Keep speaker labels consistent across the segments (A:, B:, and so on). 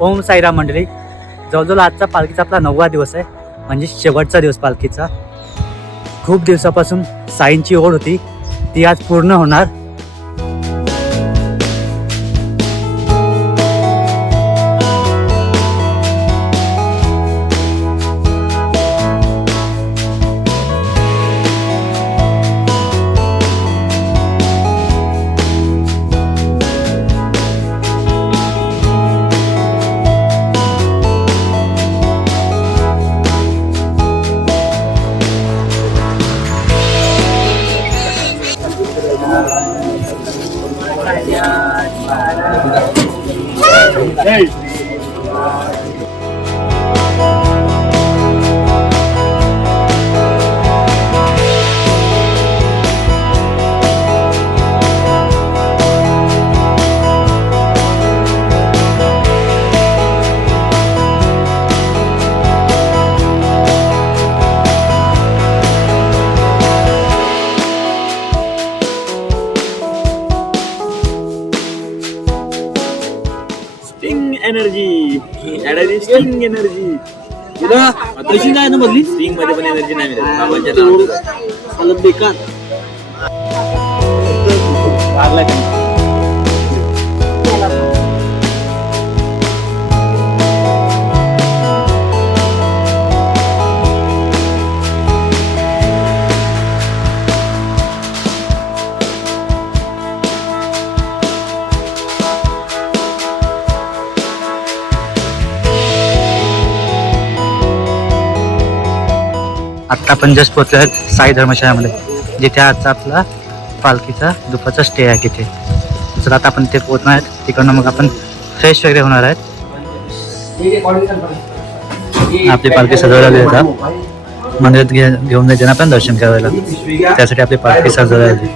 A: ओम साईराम मंडळी. जवळजवळ आजचा पालखीचा आपला नववा दिवस आहे. म्हणजे शेवटचा दिवस पालखीचा. खूप दिवसापासून साईंची ओढ होती. ती आज पूर्ण होणार.
B: स्टिंग एनर्जी स्टिंग एनर्जी तशी काय ना मधली स्टिंगमध्ये पण एनर्जी नाही मिळत बाबांच्या नावाचं. हालत बेकार
A: लागला का आत्ता आपण जस्ट पोहोचलो आहेत साई धर्मशाळामध्ये जिथे आजचा आपला पालखीचा दुपारचा स्टे आहे तिथे. तर आता आपण तिथे पोहोचणार आहेत. तिकडनं मग आपण फ्रेश वगैरे होणार आहेत. आपली पालखी सजवलेली आता. मंदिरात घे घेऊन जायचे ना आपण दर्शन करायला? त्यासाठी आपली पालखी सजवलेली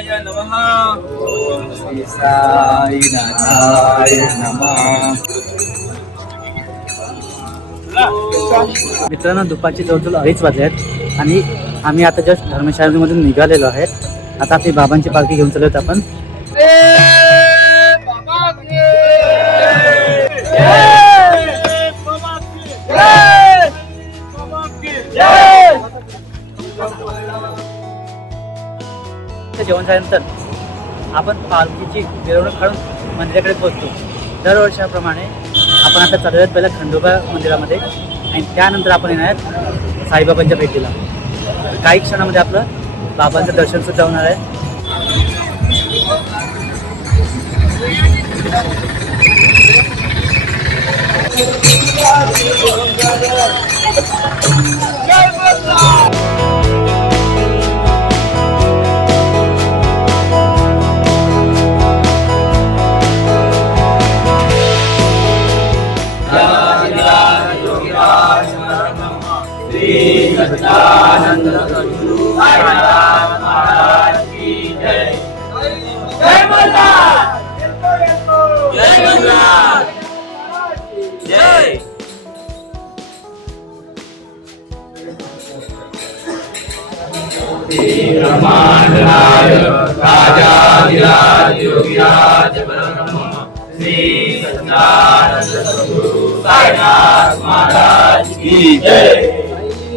B: आहे. नमः ओम श्री साईनाथाय नमः
A: मित्रांनो दुपारचे जवळजवळ अडीच वाजले आहेत आणि आम्ही आता जस्ट धर्मशाळेमधून निघालेलो आहेत आता आपली बाबांची पालखी घेऊन चालत आपण जेवण झाल्यानंतर आपण पालखीची मिरवणूक काढून मंदिराकडे पोहोचतो दरवर्षाप्रमाणे आपण आता चालू पहिल्या खंडोबा मंदिरामध्ये आणि त्यानंतर आपण येणार आहेत साईबाबांच्या भेटीला काही क्षणामध्ये आपलं बाबांचं दर्शनसुद्धा होणार आहे Yeah!
B: सच्चानंद महाराज जय जय बलराम जय बलराम जय ब्रह्मांडराय राजाधिराज योगिराज ब्रह्म श्री सच्चिदानंद सद्गुरु साईनाथ महाराज की जय।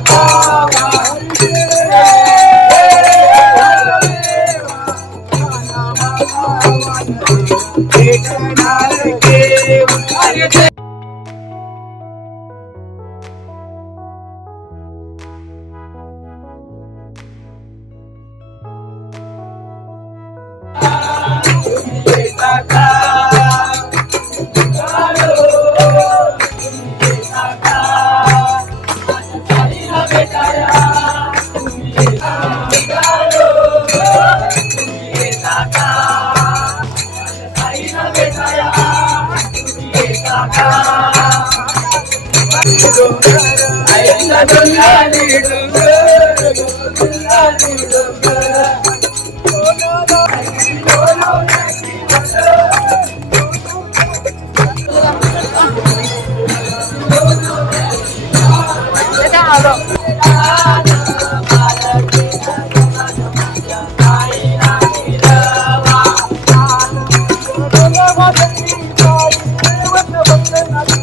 B: போக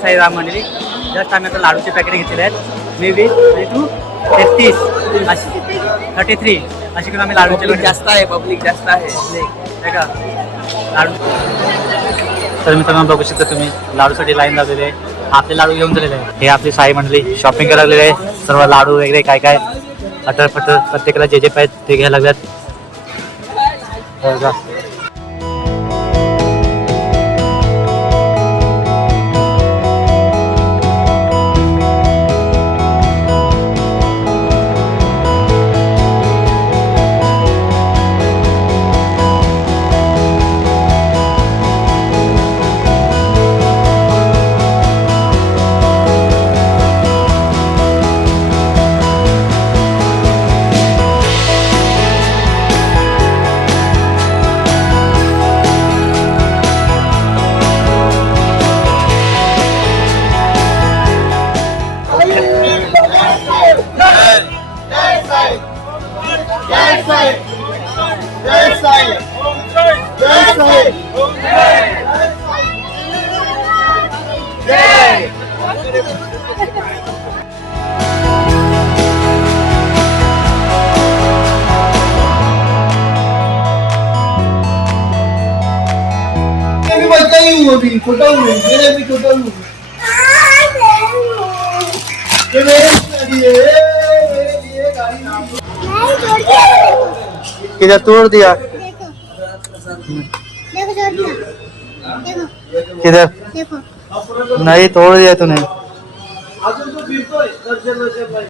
A: साईराम मंडळी जस्ट आम्ही आता लाडूचे पॅकेट घेतलेले आहेत. मे वीस आणि टू तेहतीस अशी थर्टी थ्री अशी करून आम्ही लाडूचे लोट जास्त
B: आहे पब्लिक जास्त आहे.
A: आहे का? लाडू तर मित्रांनो बघू शकता तुम्ही लाडूसाठी लाईन लावलेली आहे. आपले लाडू घेऊन झालेले आहे. हे आपली साई मंडळी शॉपिंग करायला लागलेली आहे. सर्व लाडू वगैरे काय काय अटर फटर प्रत्येकाला जे जे पाहिजे ते घ्यायला लागल्यात. किधर तोड़ दिया। देखो
C: देखो छोड़ दिया। देखो।
A: किधर
C: देखो।
A: नहीं तोड़ दिया तूने।
C: Bintang,